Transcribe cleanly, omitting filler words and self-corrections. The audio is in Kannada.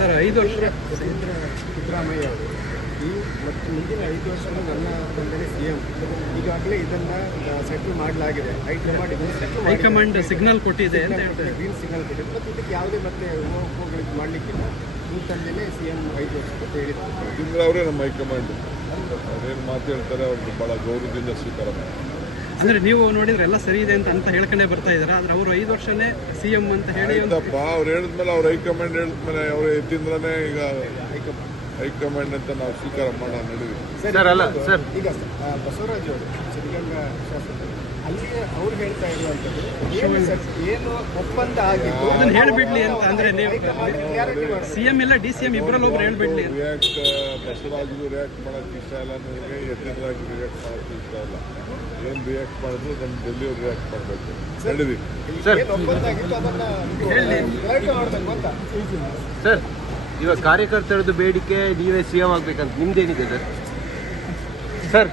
ಸರ್ 5 ವರ್ಷ ಸಿದ್ದರಾಮಯ್ಯ ಅವರು ಮತ್ತು ಮುಂದಿನ 5 ವರ್ಷಗಳು ನನ್ನ ತಂದೆ CM ಈಗಾಗಲೇ ಇದನ್ನು ಸೆಟ್ಲ್ ಮಾಡಲಾಗಿದೆ. ಹೈಕಮಾಂಡ್ ಸಿಗ್ನಲ್ ಕೊಟ್ಟಿದೆ ಅಂತ ಹೇಳ್ತಾರೆ. ಗ್ರೀನ್ ಸಿಗ್ನಲ್ ಕೊಟ್ಟಿದೆ ಮತ್ತು ಇದಕ್ಕೆ ಯಾವುದೇ ಮತ್ತೆ ಹೋಗ್ಲಿಕ್ಕೆ ಮಾಡಲಿಕ್ಕಿಲ್ಲ. ನಿಮ್ಮ ತಂದೆನೇ CM 5 ವರ್ಷ ಅಂತ ಹೇಳಿದ್ರು. ಅವರೇ ನಮ್ಮ ಹೈಕಮಾಂಡ್ ಅವ್ರೇನು ಮಾತು ಹೇಳ್ತಾರೆ ಅವ್ರಿಗೆ ಭಾಳ ಗೌರವದಿಂದ ಸ್ವೀಕಾರ ಮಾಡ್ತಾರೆ. ಅಂದ್ರೆ ನೀವು ನೋಡಿದ್ರೆ ಎಲ್ಲ ಸರಿ ಇದೆ ಅಂತ ಹೇಳ್ಕೊಂಡೇ ಬರ್ತಾ ಇದ್ದಾರೆ. ಆದ್ರೆ ಅವರು 5 ವರ್ಷನೇ CM ಅಂತ ಹೇಳಿ ಅವ್ರು ಹೇಳಿದ್ಮೇಲೆ ಅವ್ರ ಹೈಕಮಾಂಡ್ ಹೇಳಿದ್ಮೇಲೆ ಅವ್ರು ಎತ್ತಿಂದ್ರೇ ಈಗ ಹೈಕಮಾಂಡ್ ಅಂತ ನಾವು ಸ್ವೀಕಾರ ಮಾಡೋಣ ನಡೀವಿ. ಸರ್ ಈಗ ಬಸವರಾಜ್ ಅವರು ಸಿದ್ಧಗಂಗಾ ಶಾಸಕರು ಅಲ್ಲಿ ಅವ್ರು ಹೇಳ್ತಾ ಇರುವಂಥದ್ದು ಏನು ಒಪ್ಪಂದ ಆಗಿತ್ತು ಅದನ್ನ ಹೇಳ್ಬಿಡ್ಲಿ ಅಂತ. ಅಂದ್ರೆ ನೀವು CM ಇಲ್ಲ DCM ಇಬ್ಬರಲ್ಲಿ ಒಬ್ರು ಹೇಳ್ಬಿಡ್ಲಿ. ಬಸವರಾಜ್ಗೂ ರಿಯಾಕ್ಟ್ ಮಾಡೋಕ್ಕೆ ಇಷ್ಟ ಇಲ್ಲ, ನನಗೆ ಎತ್ತಿದ್ರಾಗಿ ರಿಯಾಕ್ಟ್ ಮಾಡೋಕ್ಕೆ ಇಷ್ಟ ಇಲ್ಲ. ಏನು ರಿಯಾಕ್ಟ್ ಮಾಡಿದ್ರು ನಮ್ಮ ಡೆಲ್ಲಿಯವ್ರು ರಿಯಾಕ್ಟ್ ಮಾಡಬೇಕು. ನಡೀವಿ ಒಪ್ಪಂದ ಆಗಿತ್ತು ಅದನ್ನ ಮಾಡಬೇಕು ಅಂತ. ಸರ್ ಇವಾಗ ಕಾರ್ಯಕರ್ತರದ್ದು ಬೇಡಿಕೆ ನೀವೇ CM ಆಗ್ಬೇಕಂತ ನಿಮ್ದೇನಿದೆ ಸರ್?